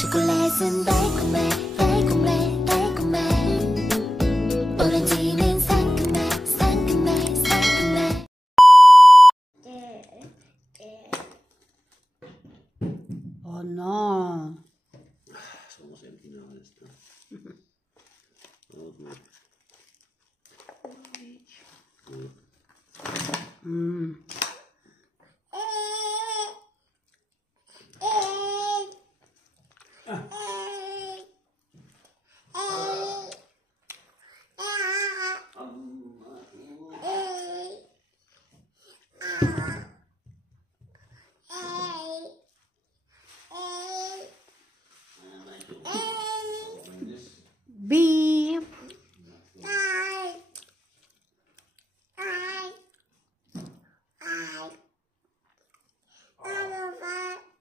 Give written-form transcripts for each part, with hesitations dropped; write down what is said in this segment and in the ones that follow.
초콜릿은 달콤해 달콤해 달콤해 오렌지는 상큼해 상큼해 상큼해 Oh no. It's almost empty now this time. Oh good. Good. B.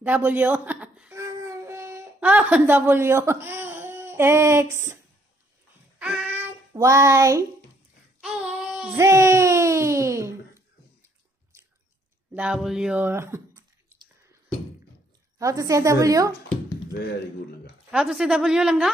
W. Oh, W. X. Y. Z. W. How to say W? Very good, Langa. How to say W, Langga?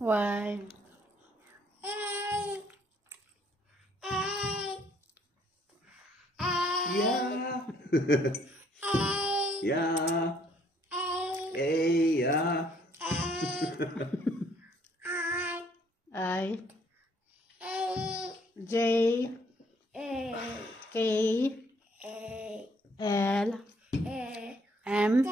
Y. Yeah. Yeah. Hey, yeah. I. J. K. L. M.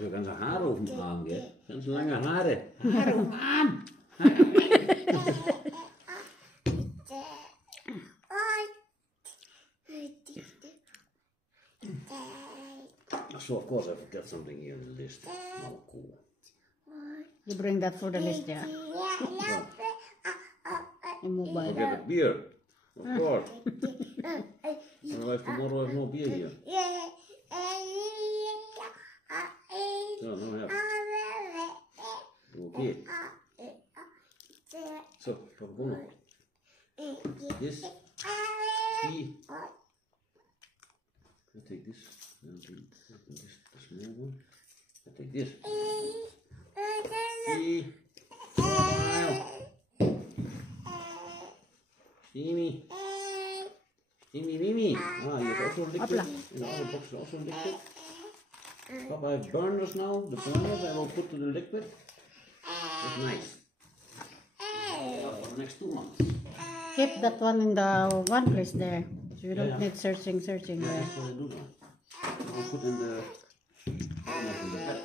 Je kan zijn haar over me hangen. Zijn ze lange haren. Haren over me aan. So of course I forgot something here in the list. Oh, cool. You bring that for the list, yeah. In mobile. Forget the beer. Of course. Otherwise tomorrow I have no beer here. So now I have. Okay. So, Papa Bono. This. Tea. I take this. I take this, the small one. I take this. See. Wow. Steamy. Steamy Mimi. Ah, you have also liquid. In the other box is also liquid. Papa, I have burners now. The burners I will put to the liquid. That's nice. For the next 2 months. Keep that one in the one place there. So you don't need searching Yeah, there. that's what I do now. I'll put in the bed.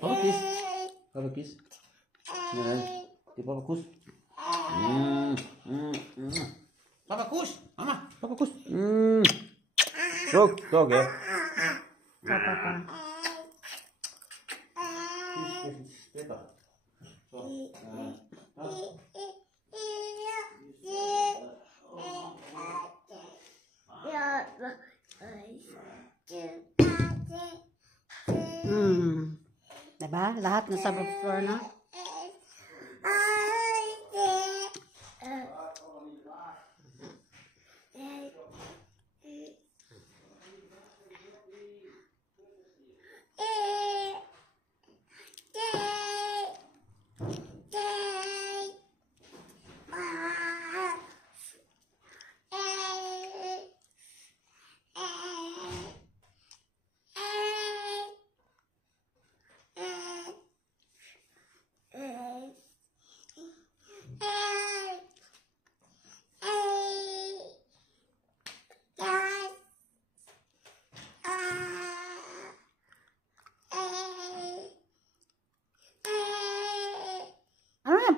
Papa kiss. Papa kiss. Yeah. Give Papa kus. Papa kus. Mama. Papa kus. Dog, yeah. Papa. Peppa. So, Diba? Lahat nasa floor na.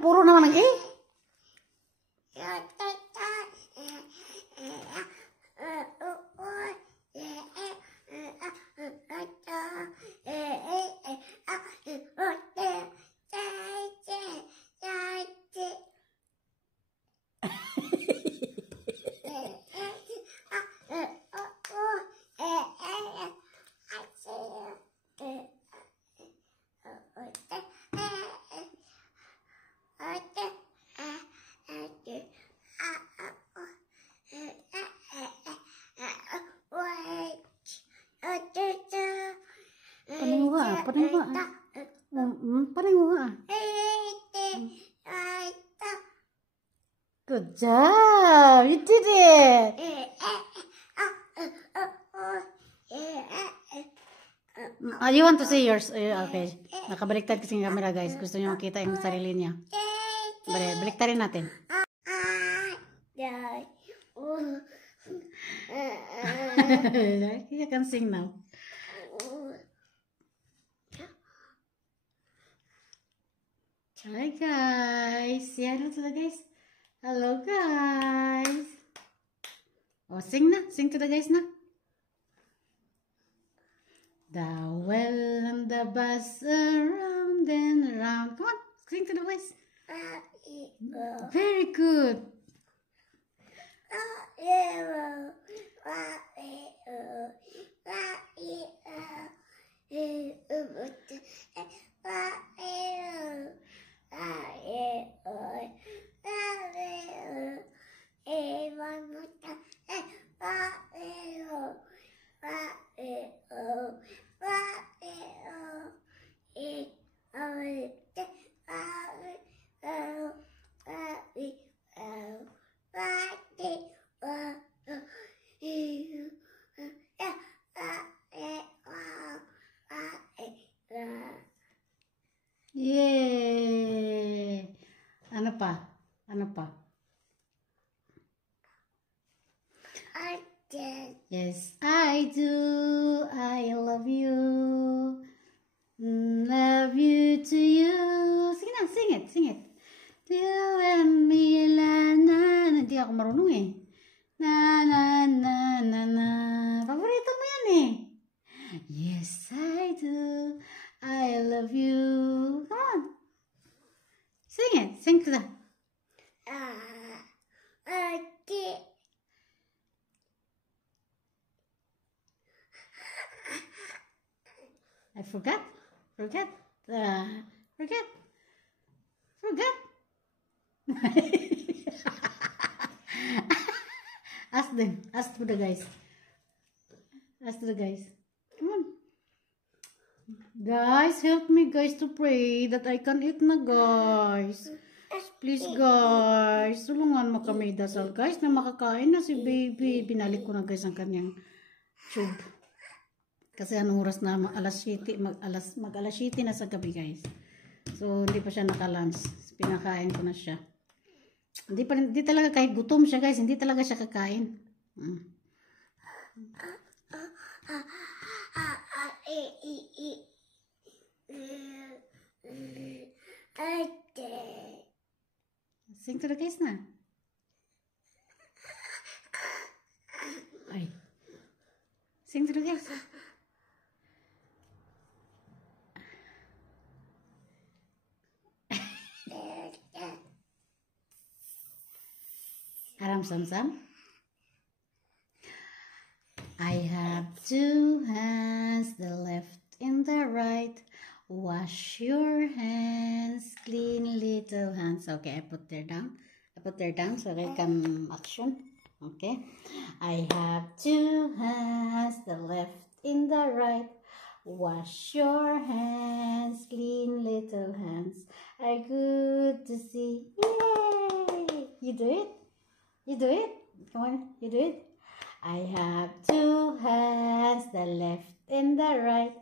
puro naman ang A. Good job! You did it! You want to say yours? Okay. Nakabaliktad kasi yung camera, guys. Gusto nyo makita yung sarili niya. Baliktarin natin. You can sing now. Hi guys. Say hello to the guys. Hello guys. Oh, sing na. Sing to the guys na. The well and the bus around and around. Come on, sing to the voice. Very good. Yay! Ano pa? Ano pa? Yes, I do. I love you. Love you to you. Sige na, sing it, sing it. You and me, la, na, na. Hindi ako marunong eh. Na, na, na, na, na. Paborito mo yan eh. Yes, I do. I love you. Come on. Sing it. Sing to that. I forgot. Forget. Forget. Ask them. Ask to the guys. Ask to the guys. Come on. Guys, help me guys to pray that I can eat na guys. Please guys, tulungan mo kami dasal guys na makakain na si baby. Binalik ko na guys ang kanyang tube. Kasi anong oras na alas 7, mag-alas 7 na sa gabi guys. So hindi pa siya naka-lunch. Pinakain ko na siya. Hindi talaga kahit gutom siya guys, hindi talaga siya kakain. Sing to the guys na. Ay. Sing to the guys. Aram sam sam. I have two hands, the left and the right. Wash your hands, clean little hands. Okay, I put there down. So I can action. Okay. I have two hands, the left and the right. Wash your hands, clean little hands. Are good to see. Yay! You do it? You do it? Come on, you do it? I have two hands, the left and the right.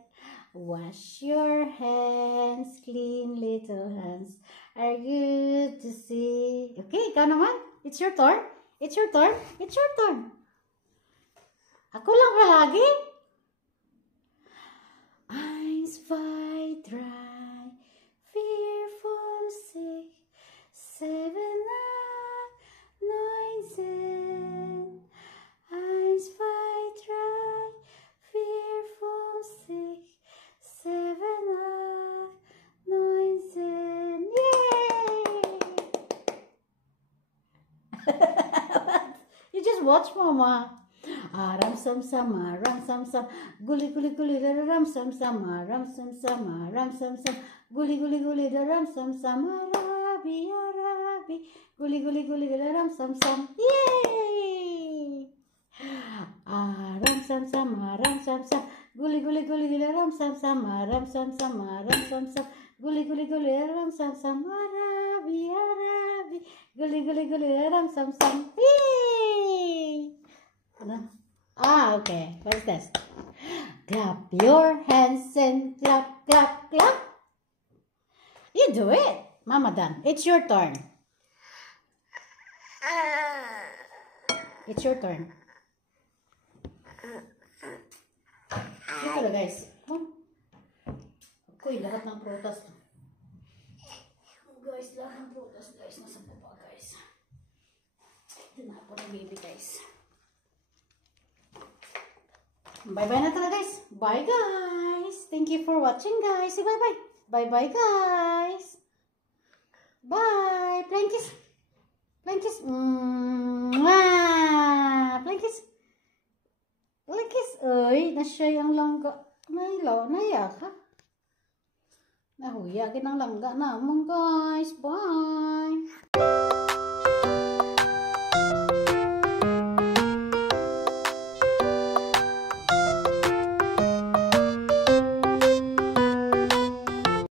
Wash your hands, clean little hands. Are good to see. Okay, ikaw naman. It's your turn. It's your turn. It's your turn. Ako lang palagi. Eyes wide dry, fearful sick. watch mama. Ram sam sama, ram sam sam, guli guli guli da ram sam sama, ram sam sama, ram sam sam, guli guli guli da ram sam sama, Arabi, Arabi, guli guli guli da ram sam sam, yay! Ram sam sama, ram sam sam, guli guli guli da ram sam sama, ram sam sama, ram sam sam, guli guli guli da ram sam sam, Arabi, Arabi, guli guli guli da ram sam sam, yay! Okay. What's this? Clap your hands and clap, clap, clap. You do it. Mama done. It's your turn. It's your turn. Ito na guys. Uy, lahat ng prutas to. Guys, lahat ng prutas guys. Nasa baba guys. Tinapon ng baby guys. Bye-bye na talaga guys. Bye guys. Thank you for watching guys. Say bye-bye. Bye-bye guys. Bye. Plain kiss. Plain kiss. Plain kiss. Plain kiss. Uy, nasya yung langga. Naiyak ha? Nahuyagin ang langga naman guys. Bye.